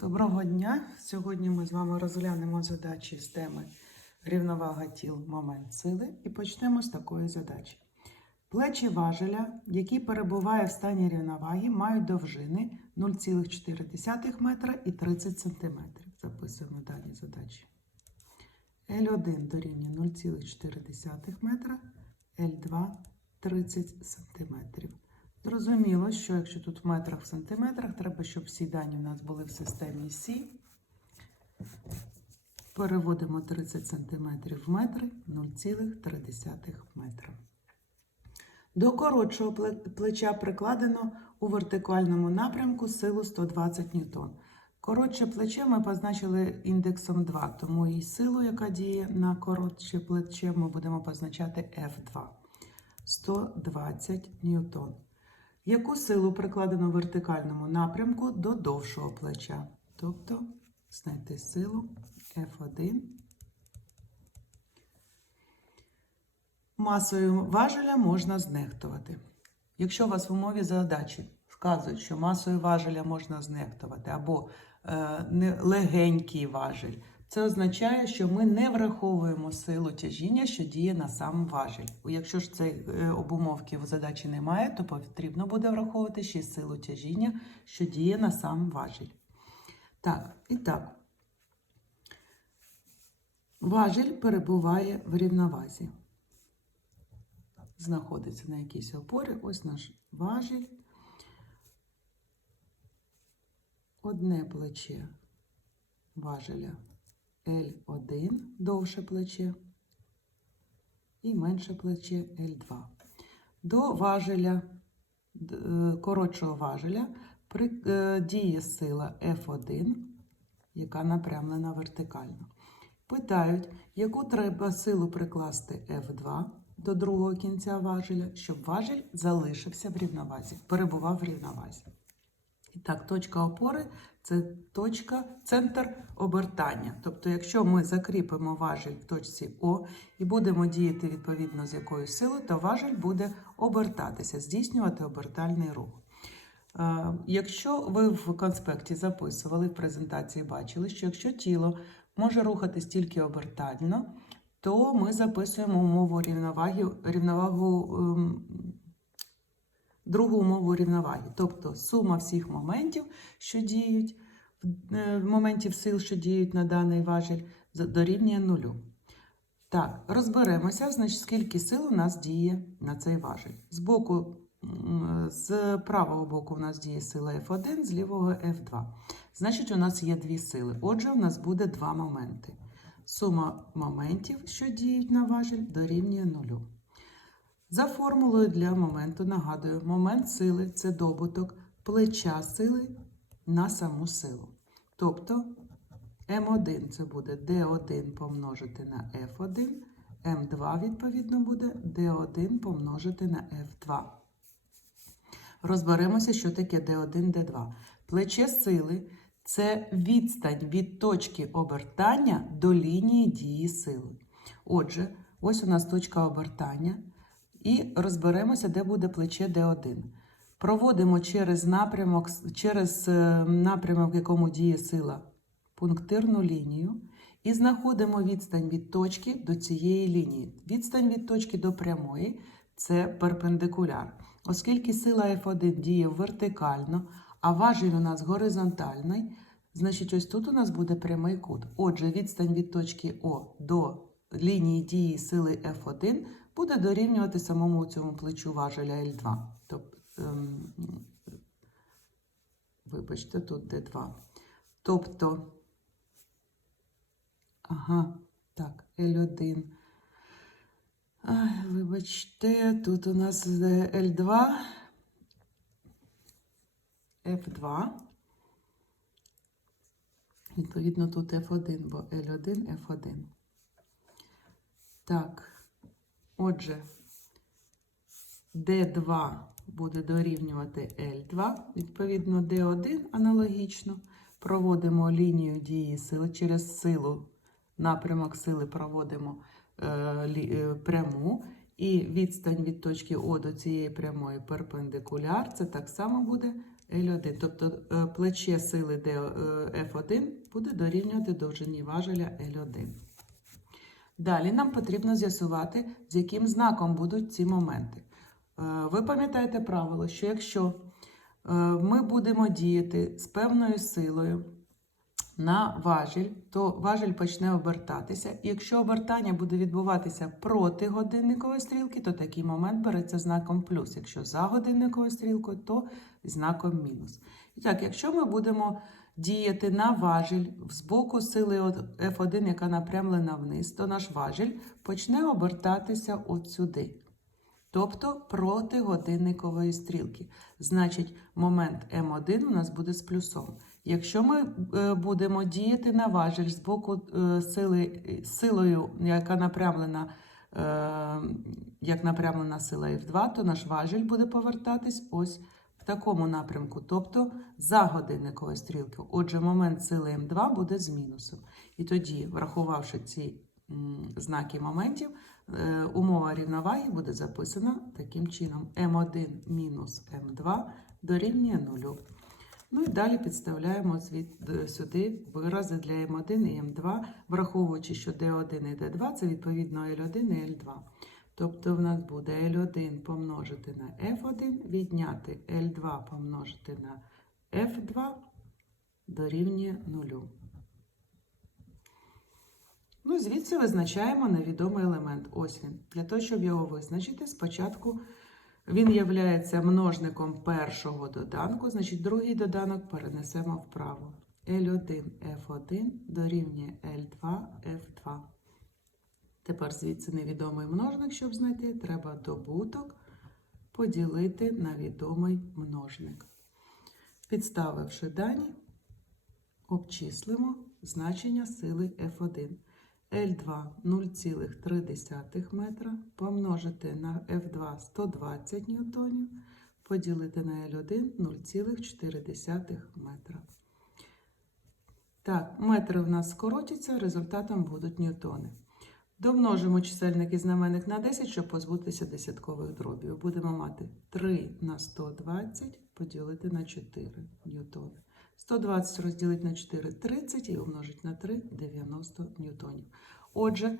Доброго дня! Сьогодні ми з вами розглянемо задачі з теми рівновага тіл, момент сили і почнемо з такої задачі. Плечі важеля, який перебуває в стані рівноваги, мають довжини 0,4 метра і 30 см. Записуємо дані задачі. L1 дорівнює 0,4 метра, L2 30 см. Зрозуміло, що якщо тут в метрах в сантиметрах, треба, щоб всі дані у нас були в системі Сі. Переводимо 30 см в метри 0,3 метра. До коротшого плеча прикладено у вертикальному напрямку силу 120 ньютон. Коротше плече ми позначили індексом 2, тому і силу, яка діє на коротше плече, ми будемо позначати F2. 120 ньютон. Яку силу прикладено в вертикальному напрямку до довшого плеча? Тобто знайти силу F1. Масою важеля можна знехтувати. Якщо у вас в умові задачі вказують, що масою важеля можна знехтувати або е, легенький важель, це означає, що ми не враховуємо силу тяжіння, що діє на сам важіль. Якщо ж цієї е, обумовки в задачі немає, то потрібно буде враховувати ще силу тяжіння, що діє на сам важіль. Так, і так. Важіль перебуває в рівновазі. Знаходиться на якійсь опорі. Ось наш важіль. Одне плече важеля L1, довше плече, і менше плече L2. До важеля, е, коротшого важеля е, діє сила F1, яка напрямлена вертикально. Питають, яку треба силу прикласти F2 до другого кінця важеля, щоб важель залишився в рівновазі, перебував в рівновазі. І так, точка опори це точка, центр обертання. Тобто, якщо ми закріпимо важіль в точці О і будемо діяти відповідно з якою силою, то важіль буде обертатися, здійснювати обертальний рух. Е, Якщо ви в конспекті записували в презентації, бачили, що якщо тіло може рухатись тільки обертально, то ми записуємо умову рівноваги, рівновагу, ем, другу умову рівноваги, тобто сума всіх моментів, що діють, е, моментів сил, що діють на даний важіль, дорівнює нулю. Так, розберемося, значить, скільки сил у нас діє на цей важіль. З боку, з правого боку у нас діє сила F1, з лівого F2. Значить, у нас є дві сили. Отже, у нас буде два моменти. Сума моментів, що діють на важіль, дорівнює нулю. За формулою для моменту нагадую, момент сили це добуток плеча сили на саму силу. Тобто М1 це буде D1 помножити на F1, М2 відповідно буде D1 помножити на F2. Розберемося, що таке D1, D2. Плече сили це відстань від точки обертання до лінії дії сили. Отже, ось у нас точка обертання. І розберемося, де буде плече D1. Проводимо через напрямок, через е, напрямок, в якому діє сила, пунктирну лінію. І знаходимо відстань від точки до цієї лінії. Відстань від точки до прямої це перпендикуляр. Оскільки сила F1 діє вертикально, а важіль у нас горизонтальний, значить ось тут у нас буде прямий кут. Отже, відстань від точки О до лінії дії сили F1 буде дорівнювати самому цьому плечу важеля L2. Тобто, ем, вибачте, тут D2. Тобто, ага, так, L1. Ай, вибачте, тут у нас е, L2, F2. Відповідно, тут F1, бо L1, F1. Так, отже, D2 буде дорівнювати L2, відповідно, D1 аналогічно. Проводимо лінію дії сили через силу, напрямок сили проводимо е, е, пряму. І відстань від точки О до цієї прямої перпендикуляр. Це так само буде L1. Тобто е, плече сили D, е, F1 буде дорівнювати довжині важеля L1. Далі нам потрібно з'ясувати, з яким знаком будуть ці моменти. Е, Ви пам'ятаєте правило, що якщо е, ми будемо діяти з певною силою на важіль, то важіль почне обертатися. І якщо обертання буде відбуватися проти годинникової стрілки, то такий момент береться знаком плюс. Якщо за годинниковою стрілкою, то знаком мінус. І так, якщо ми будемо діяти на важіль з боку сили от F1, яка напрямлена вниз, то наш важіль почне обертатися от сюди. Тобто проти годинникової стрілки. Значить, момент М1 у нас буде з плюсом. Якщо ми е, будемо діяти на важіль з боку е, сили, силою, яка напрямлена, е, як напрямлена сила F2, то наш важіль буде повертатись ось в такому напрямку, тобто за годинниковою стрілкою. Отже, момент сили М2 буде з мінусом. І тоді, врахувавши ці знаки моментів, е, умова рівноваги буде записана таким чином: М1 мінус М2 дорівнює нулю. Ну і далі підставляємо сюди вирази для М1 і М2, враховуючи, що D1 і D2 це відповідно L1 і L2. Тобто в нас буде L1 помножити на F1, відняти L2 помножити на F2 дорівнює нулю. Ну, звідси визначаємо невідомий елемент. Ось він. Для того, щоб його визначити, спочатку він є множником першого доданку, значить другий доданок перенесемо вправо. L1 F1 дорівнює L2 F2. Тепер звідси невідомий множник, щоб знайти, треба добуток поділити на відомий множник. Підставивши дані, обчислимо значення сили F1. L2 0,3 метра помножити на F2 120 ньютонів, поділити на L1 0,4 метра. Так, метри в нас скоротяться, результатом будуть ньютони. Домножимо чисельник і знаменник на 10, щоб позбутися десяткових дробів. Будемо мати 3 на 120 поділити на 4 ньютони. 120 розділити на 4 30 і умножити на 3 90 ньютонів. Отже,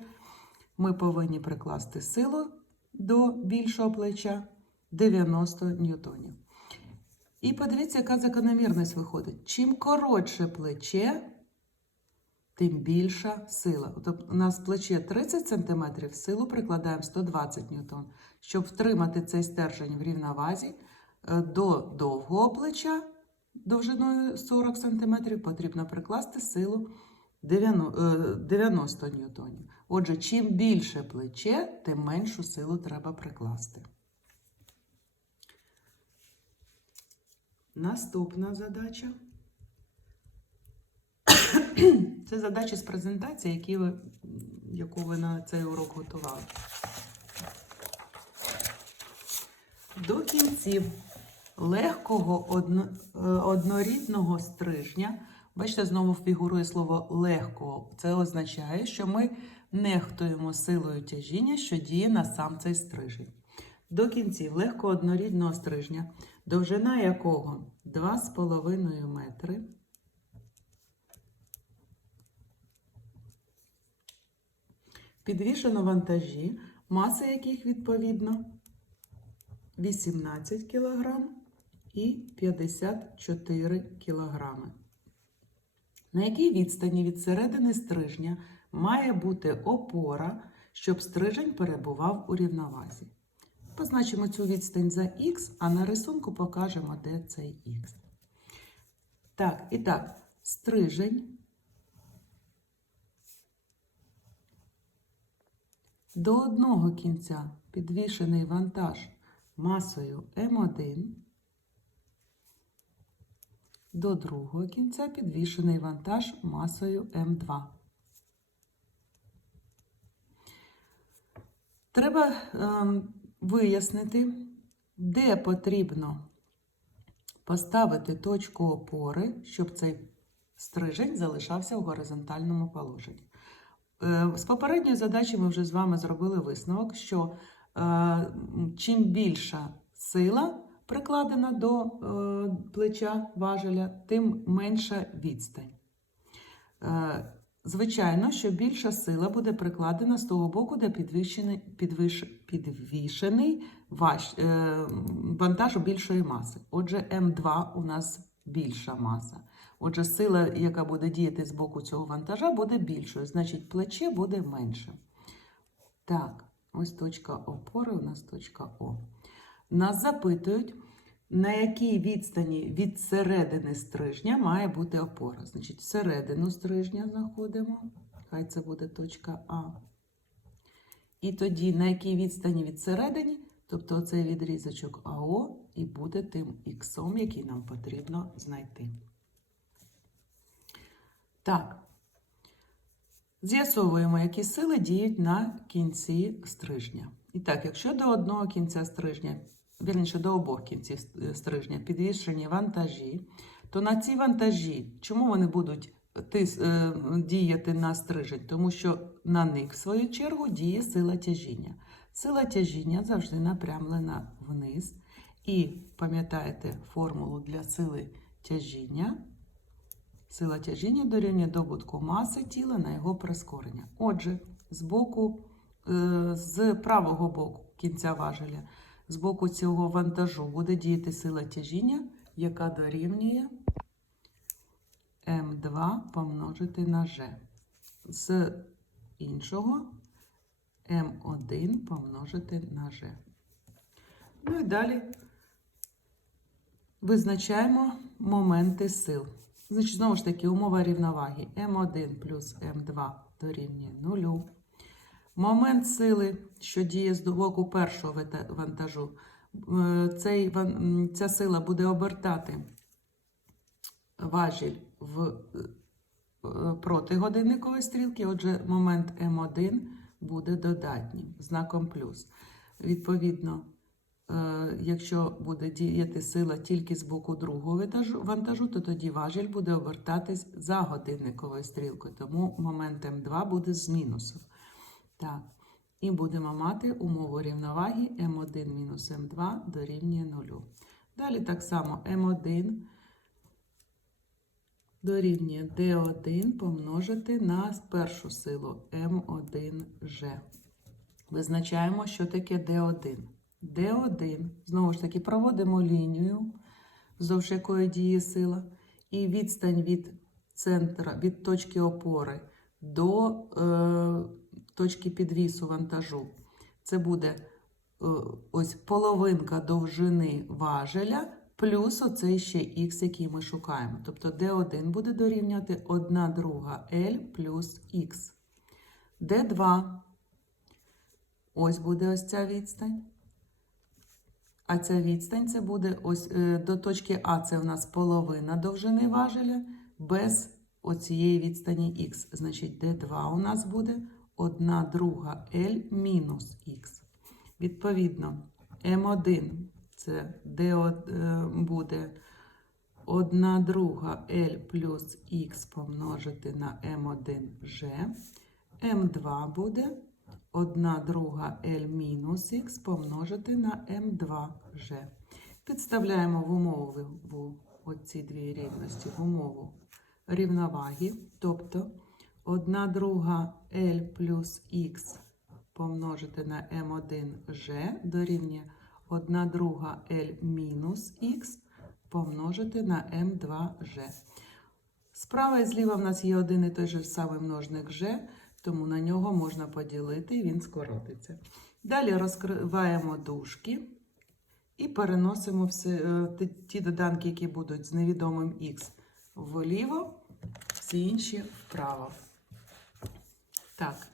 ми повинні прикласти силу до більшого плеча 90 ньютонів. І подивіться, яка закономірність виходить. Чим коротше плече, тим більша сила. Тобто у нас плече 30 см, силу прикладаємо 120 ньютон. Щоб втримати цей стержень в рівновазі, е, до довгого плеча довжиною 40 см потрібно прикласти силу 90 е, 90 ньютонів. Отже, чим більше плече, тим меншу силу треба прикласти. Наступна задача. Це задача з презентації, які ви, яку ви на цей урок готували. До кінців легкого одно, е, однорідного стрижня, бачите, знову фігурує слово легкого. Це означає, що ми нехтуємо силою тяжіння, що діє на сам цей стрижень. До кінців легкого однорідного стрижня, довжина якого 2,5 метри. Підвішено вантажі, маса яких відповідно 18 кг і 54 кг. На якій відстані від середини стрижня має бути опора, щоб стрижень перебував у рівновазі? Позначимо цю відстань за х, а на рисунку покажемо, де цей х. Так, і так, стрижень до одного кінця підвішений вантаж масою М1, до другого кінця підвішений вантаж масою М2. Треба ем, вияснити, де потрібно поставити точку опори, щоб цей стрижень залишався в горизонтальному положенні. Е, З попередньої задачі ми вже з вами зробили висновок, що е, чим більша сила прикладена до е, плеча важеля, тим менша відстань. Звичайно, що більша сила буде прикладена з того боку, де підвищений, підвиш, підвішений важ, вантаж більшої маси. Отже, М2 у нас більша маса. Отже, сила, яка буде діяти з боку цього вантажа, буде більшою, значить, плече буде менше. Так, ось точка опори, у нас точка О. Нас запитують, на якій відстані від середини стрижня має бути опора. Значить, середину стрижня знаходимо. Хай це буде точка А. І тоді на якій відстані від середини, тобто оцей відрізочок АО, і буде тим іксом, який нам потрібно знайти. Так. З'ясовуємо, які сили діють на кінці стрижня. І так, якщо до одного кінця стрижня, вірніше до обох кінців стрижня підвішені вантажі, то на ці вантажі, чому вони будуть тис, е, діяти на стрижень? Тому що на них, в свою чергу, діє сила тяжіння. Сила тяжіння завжди напрямлена вниз. І пам'ятаєте формулу для сили тяжіння. Сила тяжіння дорівнює добутку маси тіла на його прискорення. Отже, з боку, е, з правого боку кінця важеля, з боку цього вантажу буде діяти сила тяжіння, яка дорівнює М2 помножити на G. З іншого М1 помножити на G. Ну і далі визначаємо моменти сил. Значить, знову ж таки, умова рівноваги М1 плюс М2 дорівнює 0. Момент сили, що діє з боку першого вантажу, е, цей, ця сила буде обертати важіль в е, проти годинникової стрілки. Отже, момент М1 буде додатнім знаком плюс. Відповідно, Якщо буде діяти сила тільки з боку другого вантажу, вантажу, то тоді важіль буде обертатись за годинниковою стрілкою, тому момент М2 буде з мінусом. Так. І будемо мати умову рівноваги М1 мінус М2 дорівнює 0. Далі так само М1 дорівнює D1 помножити на першу силу М1G. Визначаємо, що таке D1. D1, знову ж таки, проводимо лінію, вздовж якої діє сила, і відстань від центра, від точки опори до е, точки підвісу вантажу. Це буде е, ось половинка довжини важеля, плюс оцей ще х, який ми шукаємо. Тобто D1 буде дорівнювати 1 друга L плюс х. D2 Ось буде ось ця відстань. А ця відстань це буде ось е, до точки А, це у нас половина довжини важеля без оцієї відстані х. Значить, d2 у нас буде 1 друга L мінус х. Відповідно, М1 це d е, буде 1 друга L плюс х помножити на М1G. М2 буде 1 друга L мінус х помножити на М2G. Підставляємо в умову оці дві рівності в умову рівноваги, тобто 1 друга L плюс х помножити на М1G дорівнює 1 друга L мінус х помножити на М2G. Справа і зліва в нас є один і той же самий множник G, тому на нього можна поділити, і він скоротиться. Далі розкриваємо дужки і переносимо все, е, ті- доданки, які будуть з невідомим х вліво, всі інші вправо. Так,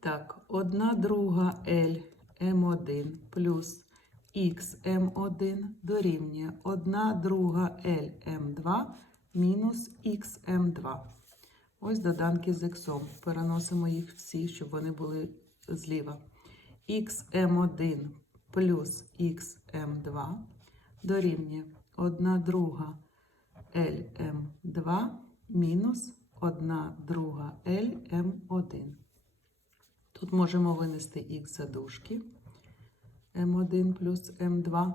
так, 1 друга L М1 плюс х М1 дорівнює 1 друга L М2 мінус х М2. Ось доданки з х. Переносимо їх всі, щоб вони були зліва. xm1 плюс xm2 дорівнює 1 друга lm2 мінус 1 друга lm1. Тут можемо винести х за дужки. m1 плюс m2.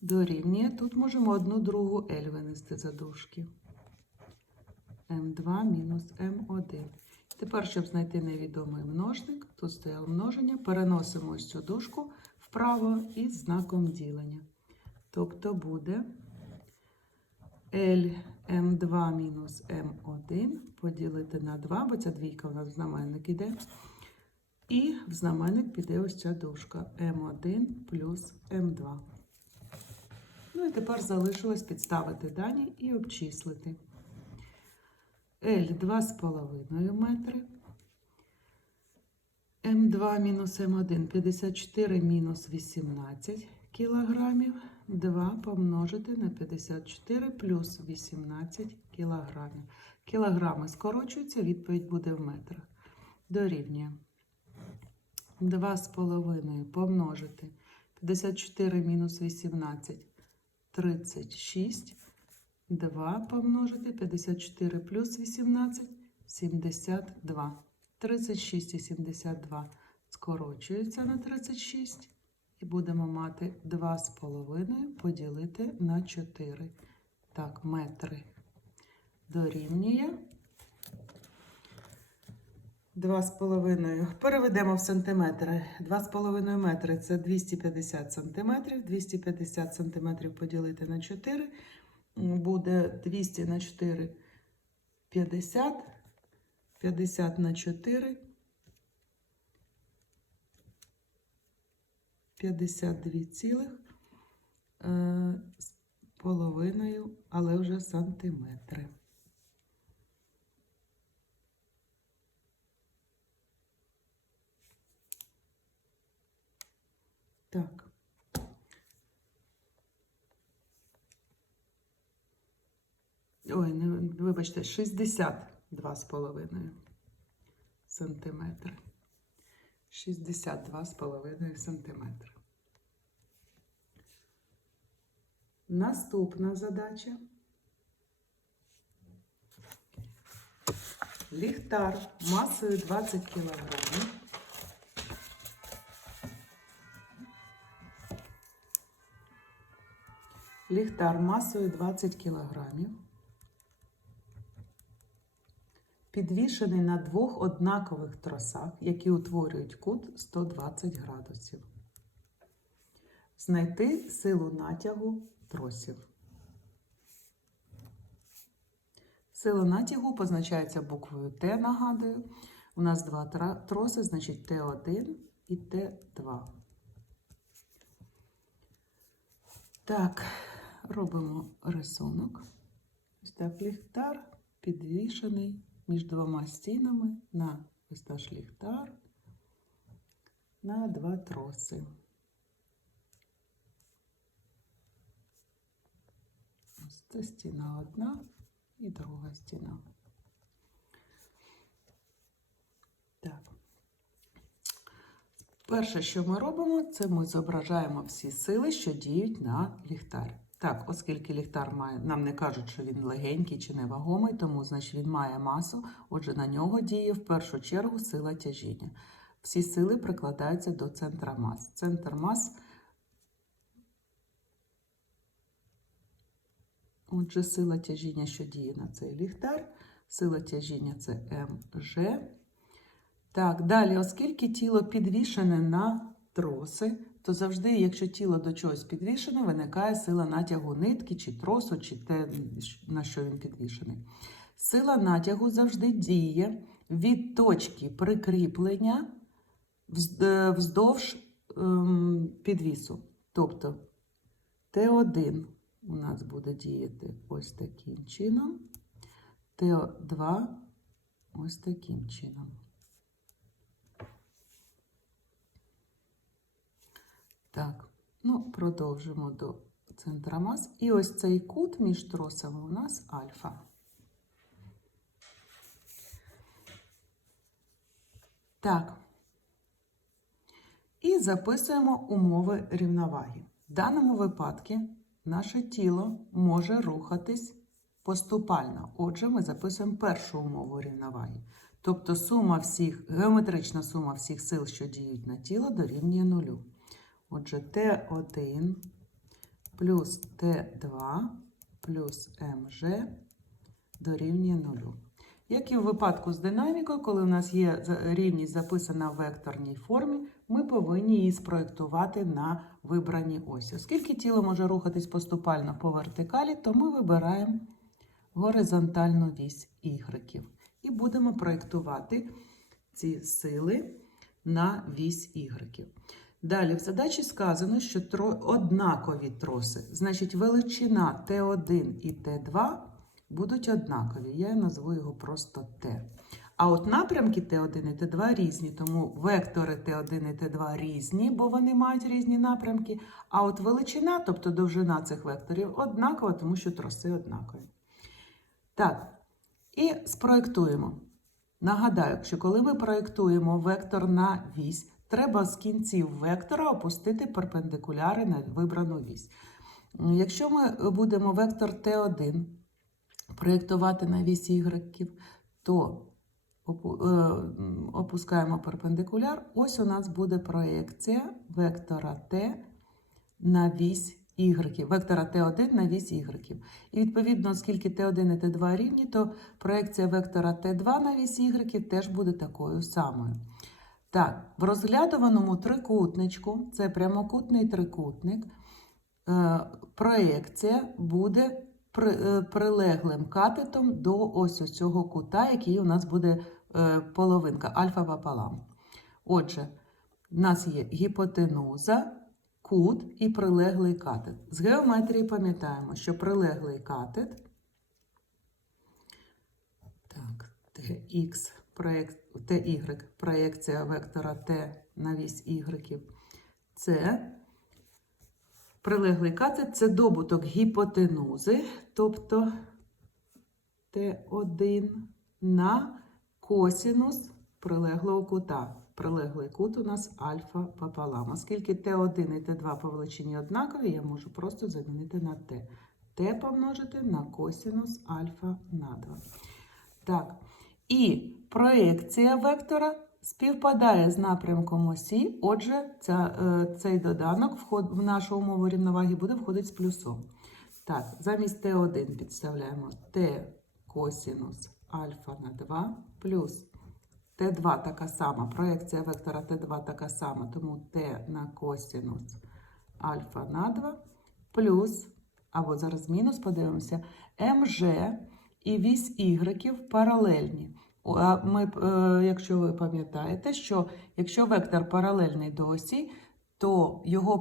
Дорівнює. Тут можемо одну другу L винести за дужки. М2 мінус М1. Тепер, щоб знайти невідомий множник, тут стояло множення, переносимо ось цю дужку вправо із знаком ділення. Тобто буде L М2 мінус М1 поділити на 2, бо ця двійка у нас в знаменник іде. І в знаменник піде ось ця дужка М1 плюс М2. Ну і тепер залишилось підставити дані і обчислити. L 2,5 метри. М2 мінус М1 54 мінус 18 кілограмів. 2 помножити на 54 плюс 18 кілограмів. Кілограми скорочуються, відповідь буде в метрах. Дорівнює. 2,5 помножити 54 мінус 18 36. 2 помножити 54 плюс 18 72. 36 і 72 скорочуються на 36. І будемо мати 2,5 поділити на 4. Так, метри дорівнює. 2,5. Переведемо в сантиметри. 2,5 метри це 250 сантиметрів. 250 сантиметрів поділити на 4. Буде 200 на 4 50. 50 на 4 52 цілих е, з половиною, але вже сантиметри. Так. Ой, не, вибачте, 62 з половиною сантиметри. 62 з половиною сантиметри. Наступна задача. Ліхтар масою 20 кг. Ліхтар масою 20 кілограмів. Підвішений на двох однакових тросах, які утворюють кут 120 градусів. Знайти силу натягу тросів. Сила натягу позначається буквою Т, нагадую. У нас два троси, значить Т1 і Т2. Так, робимо рисунок. Ось так ліхтар підвішений між двома стінами на ось наш ліхтар на два троси. Ось це стіна одна і друга стіна. Так. Перше, що ми робимо, це ми зображаємо всі сили, що діють на ліхтар. Так, оскільки ліхтар має, нам не кажуть, що він легенький чи невагомий, тому значить він має масу, отже, на нього діє в першу чергу сила тяжіння. Всі сили прикладаються до центра мас. Центр мас. Отже, сила тяжіння, що діє на цей ліхтар. Сила тяжіння це МЖ. Так, далі, оскільки тіло підвішене на троси, то завжди, якщо тіло до чогось підвішене, виникає сила натягу нитки, чи тросу, чи те, на що він підвішений. Сила натягу завжди діє від точки прикріплення е, вздовж ем, підвісу. Тобто Т1 у нас буде діяти ось таким чином, Т2 ось таким чином. Так, ну, продовжимо до центра мас. І ось цей кут між тросами у нас альфа. Так. І записуємо умови рівноваги. В даному випадку наше тіло може рухатись поступально. Отже, ми записуємо першу умову рівноваги. Тобто сума всіх, геометрична сума всіх сил, що діють на тіло, дорівнює нулю. Отже, Т1 плюс Т2 плюс МЖ дорівнює нулю. Як і в випадку з динамікою, коли у нас є рівність записана в векторній формі, ми повинні її спроєктувати на вибраній осі. Оскільки тіло може рухатись поступально по вертикалі, то ми вибираємо горизонтальну вісь ігреків. І будемо проєктувати ці сили на вісь ігреків. Далі в задачі сказано, що тро- однакові троси, значить величина Т1 і Т2 будуть однакові. Я назву його просто Т. А от напрямки Т1 і Т2 різні, тому вектори Т1 і Т2 різні, бо вони мають різні напрямки. А от величина, тобто довжина цих векторів, однакова, тому що троси однакові. Так, і спроєктуємо. Нагадаю, що коли ми проєктуємо вектор на вісь, треба з кінців вектора опустити перпендикуляри на вибрану вісь. Якщо ми будемо вектор Т1 проєктувати на вісь Y, то е, опускаємо перпендикуляр. Ось у нас буде проєкція вектора Т на вісь Y, вектора Т1 на вісь Y. І відповідно, оскільки Т1 і Т2 рівні, то проекція вектора Т2 на вісь Y теж буде такою самою. Так, в розглядуваному трикутничку, це прямокутний трикутник, е, проекція буде е, прилеглим катетом до ось цього кута, який у нас буде е, половинка альфа пополам. Отже, в нас є гіпотенуза, кут і прилеглий катет. З геометрії пам'ятаємо, що прилеглий катет так, tx, проєк... ty, проєкція вектора t на вісь y. Це прилеглий катет це добуток гіпотенузи, тобто Т1 на косінус прилеглого кута. Прилеглий кут у нас альфа пополам. Оскільки Т1 і Т2 по величині однакові, я можу просто замінити на Т. Т помножити на косінус альфа на 2. Так. І проекція вектора співпадає з напрямком осі. Отже, ця, е, цей доданок вход, в нашу умову рівноваги буде входити з плюсом. Так, замість Т1 підставляємо Т косінус альфа на 2 плюс Т2 така сама. Проекція вектора Т2 така сама, тому Т на косінус альфа на 2 плюс, або зараз мінус, подивимося, МЖ і вісь Y паралельні. Ми, е, якщо ви пам'ятаєте, що якщо вектор паралельний до осі, то його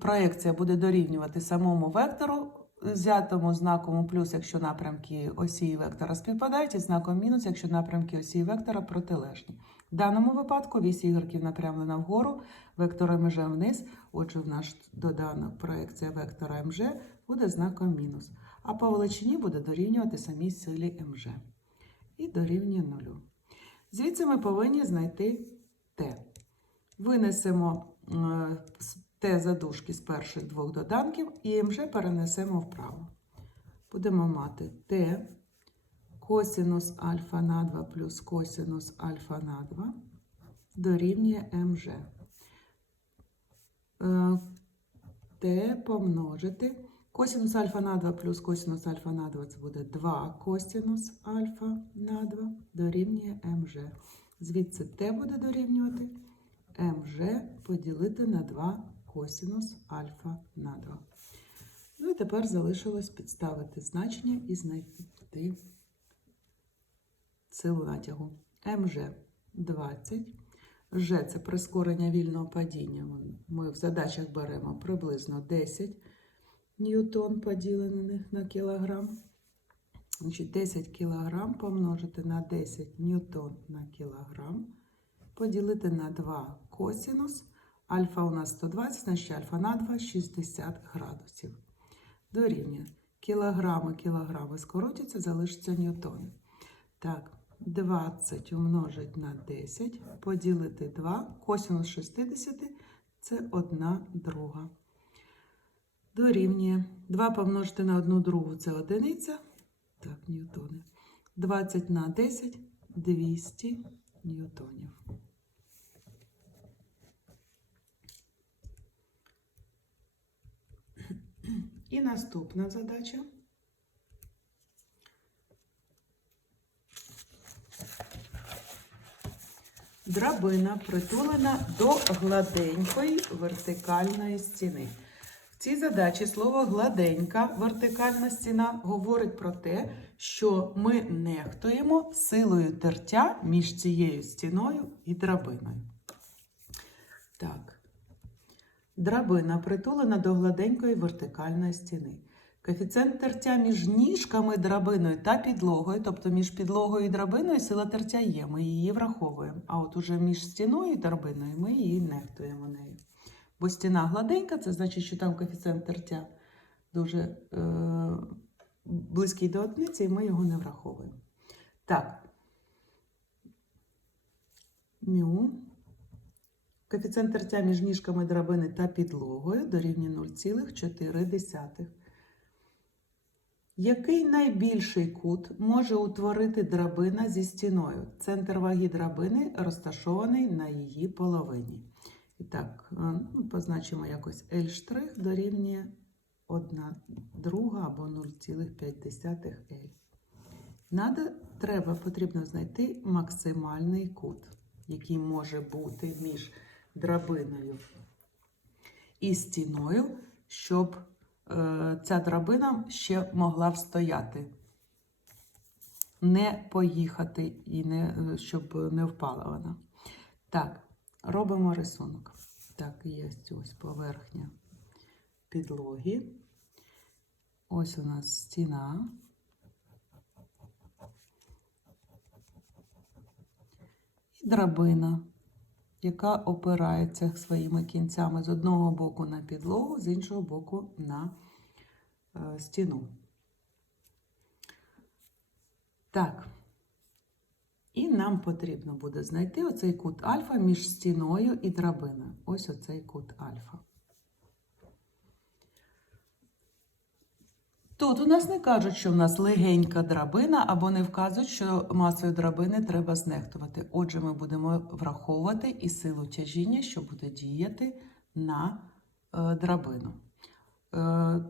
проекція буде дорівнювати самому вектору, взятому знаком плюс, якщо напрямки осі і вектора співпадають, і знаком мінус, якщо напрямки осі і вектора протилежні. В даному випадку вісь Y напрямлена вгору, вектор МЖ вниз. Отже, в наш доданок проекція вектора МЖ буде знаком мінус. А по величині буде дорівнювати самій силі МЖ. І дорівнює нулю. Звідси ми повинні знайти Т. Винесемо е, Т задушки з перших двох доданків і МЖ перенесемо вправо. Будемо мати Т косінус альфа на 2 плюс косінус альфа на 2 дорівнює МЖ. Е, Т помножити. Косінус альфа на 2 плюс косінус альфа на 2 це буде 2 косінус альфа на 2 дорівнює МЖ. Звідси Т буде дорівнювати МЖ поділити на 2 косінус альфа на 2. Ну і тепер залишилось підставити значення і знайти силу натягу. МЖ 20. Ж це прискорення вільного падіння. Ми в задачах беремо приблизно 10 ньютон поділених на кілограм. Значить, 10 кілограм помножити на 10 ньютон на кілограм. Поділити на 2 косінус. Альфа у нас 120, значить альфа на 2 60 градусів. Дорівнює. Кілограми, кілограми скоротяться, залишаться ньютони. Так, 20 умножить на 10, поділити 2, косінус 60 це 1 друга. Дорівнює. 2 помножити на 1 другу це одиниця. Так, ньютони. 20 на 10 200 ньютонів. І наступна задача. Драбина притулена до гладенької вертикальної стіни. Цій задачі слово гладенька вертикальна стіна говорить про те, що ми нехтуємо силою тертя між цією стіною і драбиною. Так. Драбина притулена до гладенької вертикальної стіни. Коефіцієнт тертя між ніжками драбиною та підлогою, тобто між підлогою і драбиною сила тертя є, ми її враховуємо. А от уже між стіною і драбиною ми її нехтуємо нею. Бо стіна гладенька, це значить, що там коефіцієнт тертя дуже е, близький до одиниці, і ми його не враховуємо. Так. Мю. Коефіцієнт тертя між ніжками драбини та підлогою дорівнює 0,4. Який найбільший кут може утворити драбина зі стіною? Центр ваги драбини розташований на її половині. І так, е, ну, позначимо якось L' дорівнює 1 друга або 0,5 L. Надо, треба, потрібно знайти максимальний кут, який може бути між драбиною і стіною, щоб е, ця драбина ще могла встояти. Не поїхати і не, е, щоб не впала вона. Так, робимо рисунок. Так, є ось поверхня підлоги. Ось у нас стіна. І драбина, яка опирається своїми кінцями з одного боку на підлогу, з іншого боку на е, стіну. Так. І нам потрібно буде знайти оцей кут альфа між стіною і драбиною. Ось оцей кут альфа. Тут у нас не кажуть, що в нас легенька драбина, або не вказують, що масою драбини треба знехтувати. Отже, ми будемо враховувати і силу тяжіння, що буде діяти на е, драбину. Е,